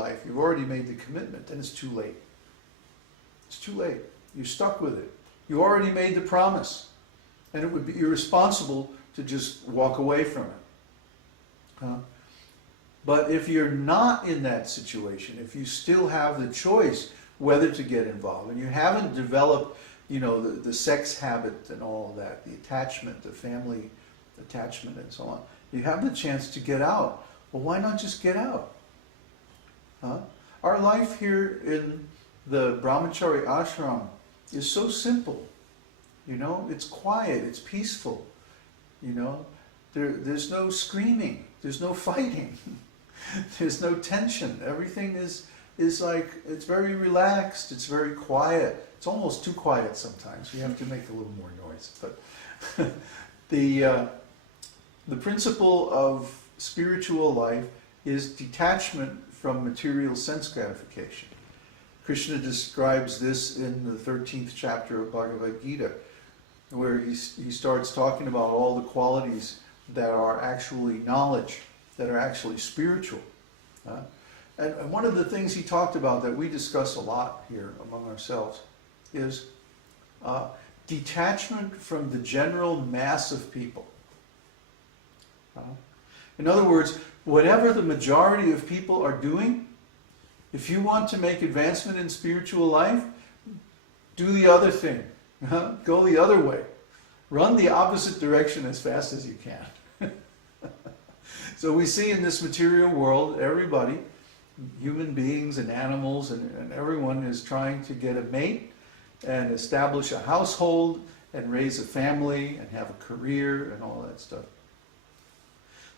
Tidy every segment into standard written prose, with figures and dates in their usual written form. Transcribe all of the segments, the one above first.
life, you've already made the commitment, then it's too late. It's too late. You're stuck with it. You already made the promise. And it would be irresponsible to just walk away from it. But if you're not in that situation, if you still have the choice whether to get involved, and you haven't developed, the sex habit and all of that, the attachment, the family attachment and so on, you have the chance to get out. Well, why not just get out? Our life here in the Brahmachari ashram is so simple. It's quiet, it's peaceful. There's no screaming, there's no fighting, there's no tension. Everything is like, it's very relaxed, it's very quiet. It's almost too quiet sometimes. You have to make a little more noise. But the principle of spiritual life is detachment from material sense gratification. Kṛṣṇa describes this in the 13th chapter of Bhagavad Gita, where he starts talking about all the qualities that are actually knowledge, that are actually spiritual. And one of the things he talked about that we discuss a lot here among ourselves is detachment from the general mass of people. In other words, whatever the majority of people are doing, if you want to make advancement in spiritual life, do the other thing. Go the other way. Run the opposite direction as fast as you can. So we see in this material world, everybody, human beings and animals and everyone is trying to get a mate and establish a household and raise a family and have a career and all that stuff.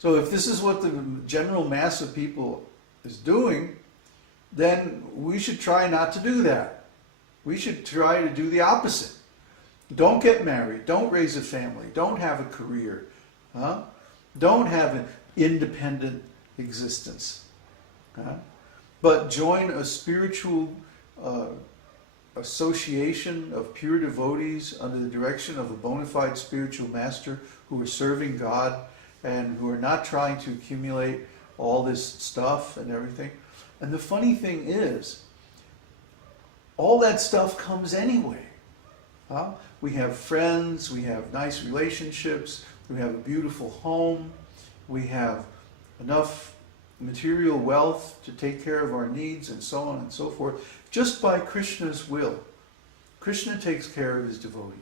So if this is what the general mass of people is doing, then we should try not to do that. We should try to do the opposite. Don't get married. Don't raise a family. Don't have a career. Don't have an independent existence. But join a spiritual association of pure devotees under the direction of a bona fide spiritual master who are serving God and who are not trying to accumulate all this stuff and everything. And the funny thing is, all that stuff comes anyway. We have friends, we have nice relationships, we have a beautiful home, we have enough material wealth to take care of our needs and so on and so forth, just by Krishna's will. Kṛṣṇa takes care of his devotees.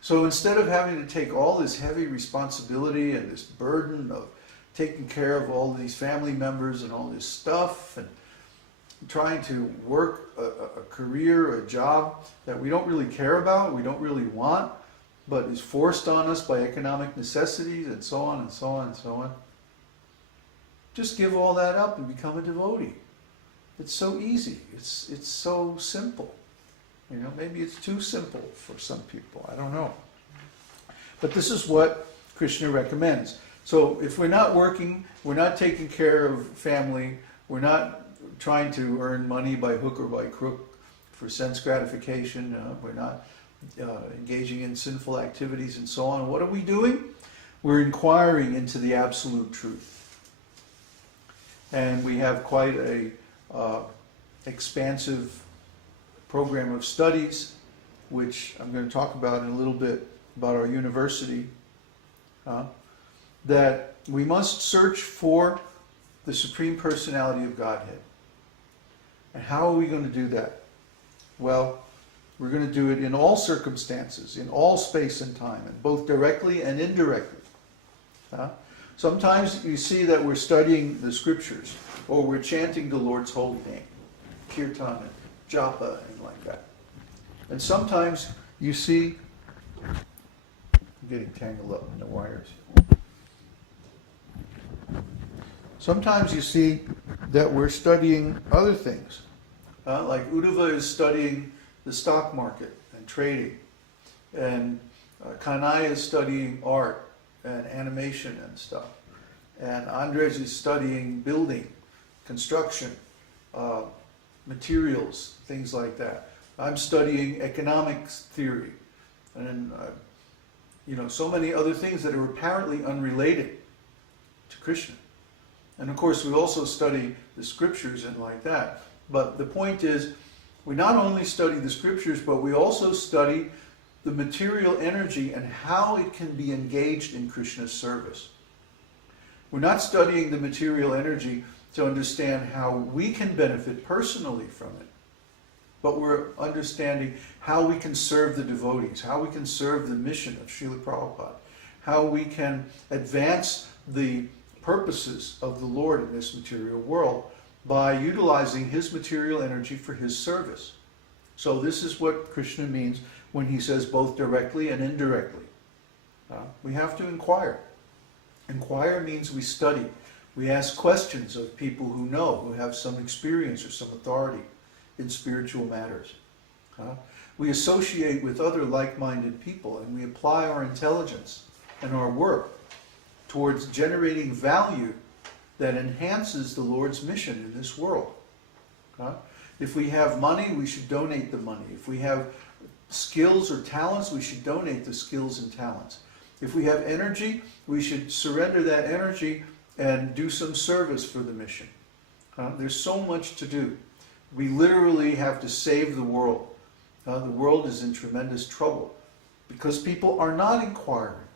So instead of having to take all this heavy responsibility and this burden of taking care of all these family members and all this stuff and trying to work a career, a job that we don't really care about, we don't really want, but is forced on us by economic necessities and so on and so on and so on, just give all that up and become a devotee. It's so easy. It's so simple. Maybe it's too simple for some people. I don't know. But this is what Kṛṣṇa recommends. So if we're not working, we're not taking care of family, we're not trying to earn money by hook or by crook for sense gratification, we're not engaging in sinful activities and so on, what are we doing? We're inquiring into the absolute truth. And we have quite a expansive program of studies, which I'm going to talk about in a little bit, about our university, that we must search for the Supreme Personality of Godhead. And how are we going to do that? Well, we're going to do it in all circumstances, in all space and time, and both directly and indirectly. Sometimes you see that we're studying the scriptures, or we're chanting the Lord's holy name, kirtan and japa and like that. And sometimes you see, I'm getting tangled up in the wires. Sometimes you see that we're studying other things. Like Uddhava is studying the stock market and trading. And Kanai is studying art and animation and stuff. And Andres is studying building, construction, materials, things like that. I'm studying economics theory. And so many other things that are apparently unrelated to Kṛṣṇa. And of course, we also study the scriptures and like that. But the point is, we not only study the scriptures, but we also study the material energy and how it can be engaged in Krishna's service. We're not studying the material energy to understand how we can benefit personally from it, but we're understanding how we can serve the devotees, how we can serve the mission of Srila Prabhupada, how we can advance the purposes of the Lord in this material world by utilizing his material energy for his service. So this is what Krishna means when he says both directly and indirectly. We have to inquire. Inquire means we study. We ask questions of people who know, who have some experience or some authority in spiritual matters. We associate with other like-minded people, and we apply our intelligence and our work towards generating value that enhances the Lord's mission in this world. If we have money, we should donate the money. If we have skills or talents, we should donate the skills and talents. If we have energy, we should surrender that energy and do some service for the mission. There's so much to do. We literally have to save the world. The world is in tremendous trouble because people are not inquiring.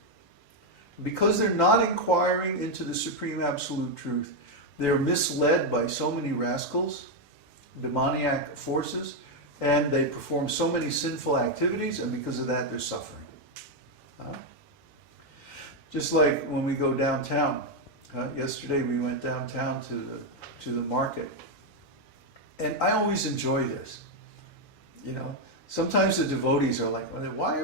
Because they're not inquiring into the Supreme Absolute Truth, they're misled by so many rascals, demoniac forces, and they perform so many sinful activities, and because of that they're suffering. Just like when we go downtown. Yesterday we went downtown to the market. And I always enjoy this. You know, sometimes the devotees are like, why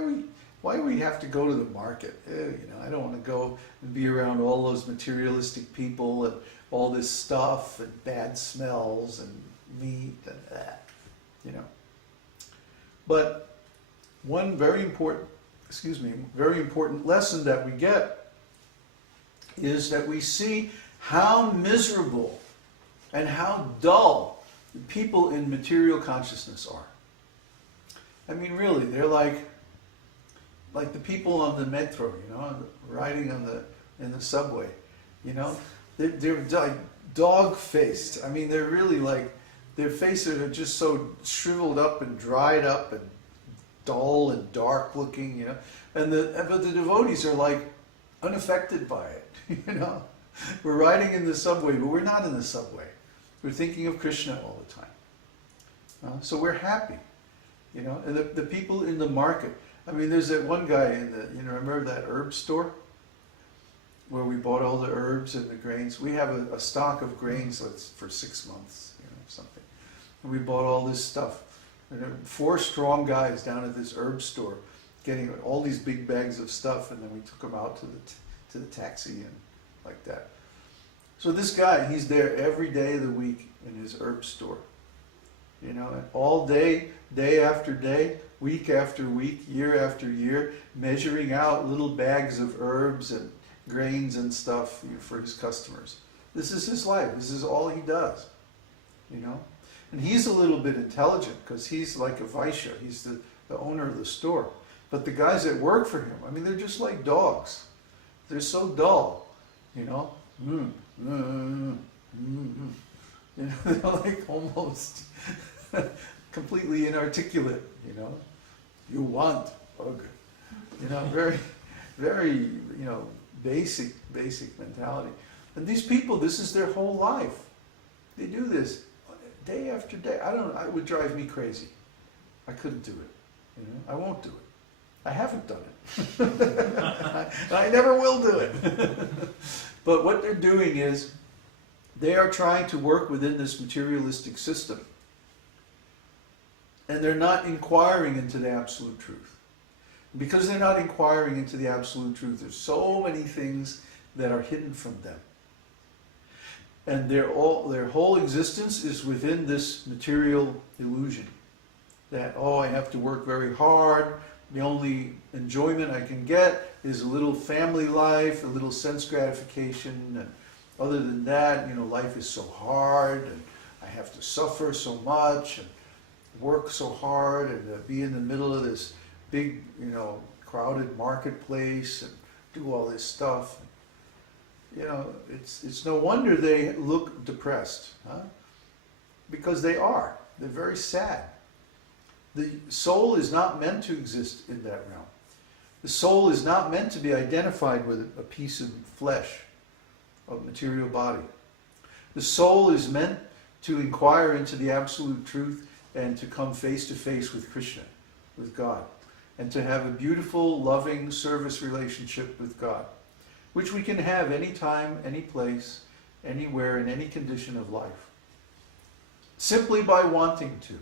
do we have to go to the market? I don't want to go and be around all those materialistic people and all this stuff and bad smells and meat and that, But one very important lesson that we get is that we see how miserable and how dull the people in material consciousness are. I mean, really, they're like the people on the metro, riding in the subway, they're like dog-faced. I mean, they're really like, their faces are just so shriveled up and dried up and dull and dark looking, but the devotees are like unaffected by it, We're riding in the subway, but we're not in the subway. We're thinking of Krishna all the time. So we're happy, And the people in the market, I mean, there's that one guy in the, remember that herb store? Where we bought all the herbs and the grains. We have a stock of grains that's for 6 months, something. And we bought all this stuff. And there were 4 strong guys down at this herb store getting all these big bags of stuff, and then we took them out to the taxi and like that. So this guy, he's there every day of the week in his herb store. And all day, day after day, week after week, year after year, measuring out little bags of herbs and grains and stuff for his customers. This is his life. This is all he does. And he's a little bit intelligent because he's like a Vaishya. He's the owner of the store. But the guys that work for him, I mean, they're just like dogs. They're so dull, they're like almost completely inarticulate, You want, very, very, basic mentality. And these people, this is their whole life. They do this day after day. It would drive me crazy. I couldn't do it. I won't do it. I haven't done it. I never will do it. But what they're doing is they are trying to work within this materialistic system. And they're not inquiring into the absolute truth. Because they're not inquiring into the absolute truth, there's so many things that are hidden from them. And their whole existence is within this material illusion. That, I have to work very hard. The only enjoyment I can get is a little family life, a little sense gratification. And other than that, life is so hard, and I have to suffer so much, and work so hard, and be in the middle of this big, crowded marketplace, and do all this stuff. you know, it's no wonder they look depressed, huh? Because they are. They're very sad. The soul is not meant to exist in that realm. The soul is not meant to be identified with a piece of flesh, a material body. The soul is meant to inquire into the absolute truth and to come face to face with Kṛṣṇa, with God, and to have a beautiful, loving service relationship with God, which we can have anytime, any place, anywhere, in any condition of life, simply by wanting to.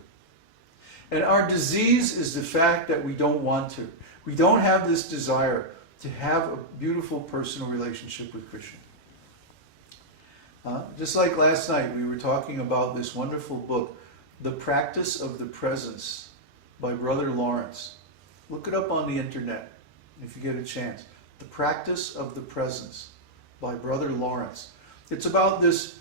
And our disease is the fact that we don't want to. We don't have this desire to have a beautiful personal relationship with Kṛṣṇa. Just like last night, we were talking about this wonderful book, The Practice of the Presence by Brother Lawrence. Look it up on the internet if you get a chance. The Practice of the Presence by Brother Lawrence. It's about this